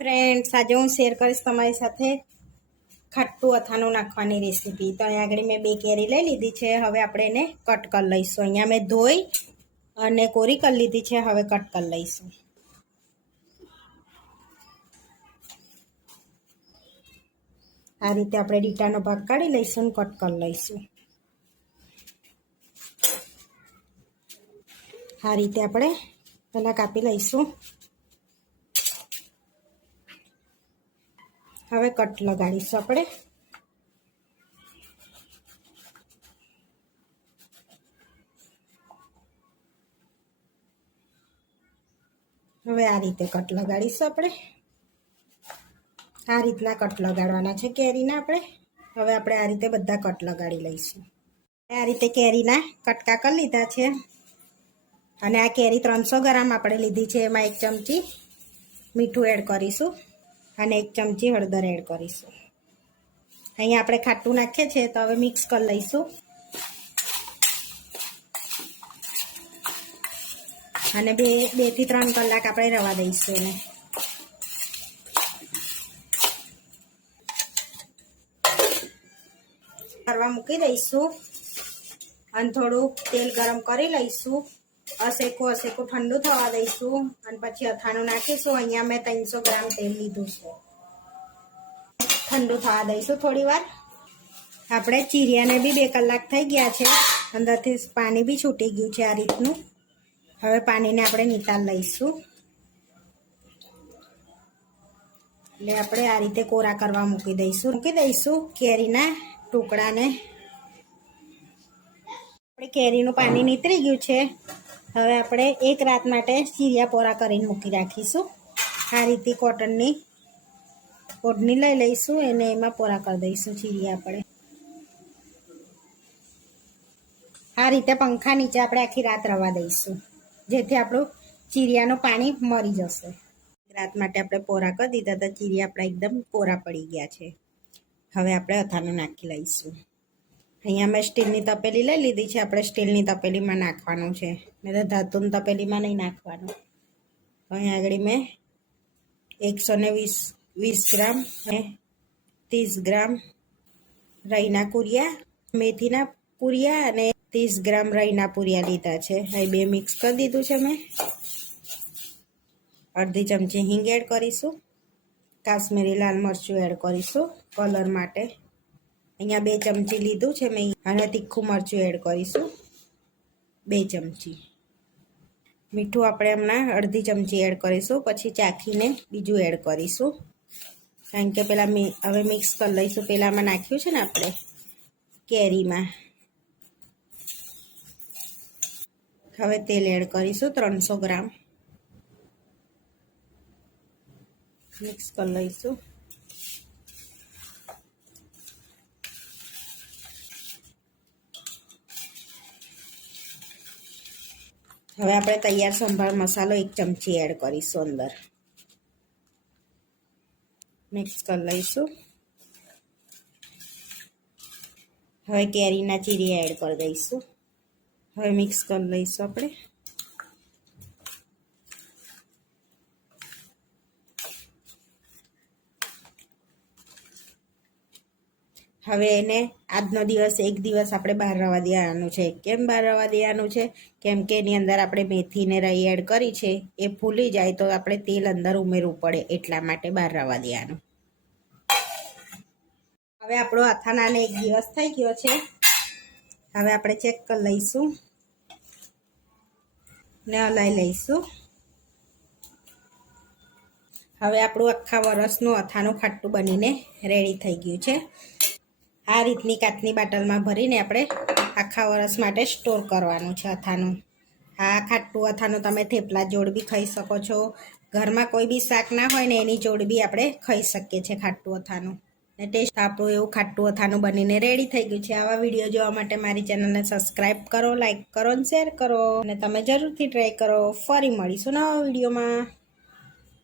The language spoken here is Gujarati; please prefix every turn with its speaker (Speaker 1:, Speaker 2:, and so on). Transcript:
Speaker 1: ફ્રેન્ડ્સ આજે હું શેર કરીશ તમારી સાથે ખાટું અથાણું નાખવાની રેસીપી તો અહીંયા આગળ મેં બે કેરી લઈ લીધી છે. હવે આપણે એને કટ કરી લઈશું. અહીંયા મેં ધોઈ અને કોરી કરી લીધી છે. હવે કટ કરી લઈશું. આ રીતે આપણે ડીટાનો ભાગ કાઢી લઈશું અને કટ કરી લઈશું. આ રીતે આપણે પહેલાં કાપી લઈશું. હવે કટ લગાડીશું આપણે. હવે આ રીતે કટ લગાડીશું આપણે. આ રીતના કટ લગાડવાના છે કેરીના આપણે. હવે આપણે આ રીતે બધા કટ લગાડી લઈશું. આ રીતે કેરીના કટકા કરી લીધા છે. અને આ કેરી ત્રણસો ગ્રામ આપણે લીધી છે. એમાં એક ચમચી મીઠું એડ કરીશું. અને એક ચમચી હળદર એડ કરીશું. અહીંયા આપણે ખાટું નાખીએ છીએ તો હવે મિક્સ કરી લઈશું. અને બે બેથી ત્રણ કલાક આપણે રવા દઈશું એને. કરવા મૂકી દઈશું. અને થોડું તેલ ગરમ કરી લઈશું. અસેકું અસેકું ઠંડુ થવા દઈશું અને પછી અથાણું નાખીશું. અહીંયા મેં ત્રણસો ગ્રામ તેલ લીધું છે. ઠંડુ થવા દઈશું થોડી વાર. આપણે ચીરિયાને બી બે કલાક થઈ ગયા છે. અંદરથી પાણી બી છૂટી ગયું છે આ રીતનું. હવે પાણીને આપણે નિતાર લઈશું. એટલે આપણે આ રીતે કોરા કરવા મૂકી દઈશું. મૂકી દઈશું કેરીના ટુકડાને. આપણે કેરીનું પાણી નીતરી ગયું છે. હવે આપણે એક રાત માટે ચીરિયા પોરા કરીને મૂકી રાખીશું. આ રીતે કોટનની ઓઢણી લઈ લઈશું એને એમાં પોરા કરી દઈશું ચીરિયા આપણે. આ રીતે પંખા નીચે આપણે આખી રાત રવા દઈશું, જેથી આપણું ચીરિયાનું પાણી મરી જશે. રાત માટે આપણે પોરા કરી દીધા હતા ચીરિયા આપણા એકદમ કોરા પડી ગયા છે. હવે આપણે અથાણું નાખી લઈશું. અહીંયા મેં સ્ટીલની તપેલી લઈ લીધી છે. આપણે સ્ટીલની તપેલીમાં નાખવાનું છે. નહીં તો ધાતુની તપેલીમાં નહીં નાખવાનું. અહીંયા આગળ મેં એકસો ને વીસ વીસ ગ્રામ ત્રીસ ગ્રામ રહીના કુરિયા મેથીના કુરિયા અને ત્રીસ ગ્રામ રહીના પૂરિયા લીધા છે. અહીં બે મિક્સ કરી દીધું છે મેં. અડધી ચમચી હિંગ એડ કરીશું. કાશ્મીરી લાલ મરચું એડ કરીશું. કલર માટે અહીંયા બે ચમચી લીધું છે મેં અને તીખું મરચું એડ કરીશું. બે ચમચી. મીઠું આપણે હમણાં અડધી ચમચી એડ કરીશું, પછી ચાખીને બીજું એડ કરીશું. કારણ કે પેલા હવે મિક્સ કરી લઈશું. પહેલાંમાં નાખ્યું છે ને આપણે કેરીમાં. હવે તેલ એડ કરીશું, ત્રણસો ગ્રામ. મિક્સ કરી લઈશું. હવે આપણે તૈયાર સંભાળ મસાલો એક ચમચી એડ કરીશું અંદર. મિક્સ કરી લઈશું. હવે કેરીના ચીરી એડ કરી દઈશું. હવે મિક્સ કરી લઈશું આપણે. હવે એને આજનો દિવસ, એક દિવસ આપણે બહાર રવા દેવાનું છે. કેમ બહાર રવા દેવાનું છે? કેમ કે એની અંદર આપણે મેથીને રહી એડ કરી છે. એ ફૂલી જાય તો આપણે તેલ અંદર ઉમેરવું પડે, એટલા માટે બહાર રવા દેવાનું. હવે આપણો અથાણાને એક દિવસ થઈ ગયો છે. હવે આપણે ચેક કરી લઈશું. ને અલાઈ લઈશું. હવે આપણું આખા વરસનું અથાણું ખાટું બનીને રેડી થઈ ગયું છે. આ રીતની કાચની બાટલમાં ભરીને આપણે આખા વરસ માટે સ્ટોર કરવાનું છે અથાનું આ ખાટું અથાનું તમે થેપલા જોડ બી ખાઈ શકો છો. ઘરમાં કોઈ બી શાક ના હોય ને એની જોડ બી આપણે ખાઈ શકીએ છીએ ખાટું અથાનું ને ટેસ્ટ આપણું એવું ખાટું અથાનું બનીને રેડી થઈ ગયું છે. આવા વીડિયો જોવા માટે મારી ચેનલને સબસ્ક્રાઈબ કરો લાઈક કરો અને શેર કરો. અને તમે જરૂરથી ટ્રાય કરો. ફરી મળીશું નવા વિડીયોમાં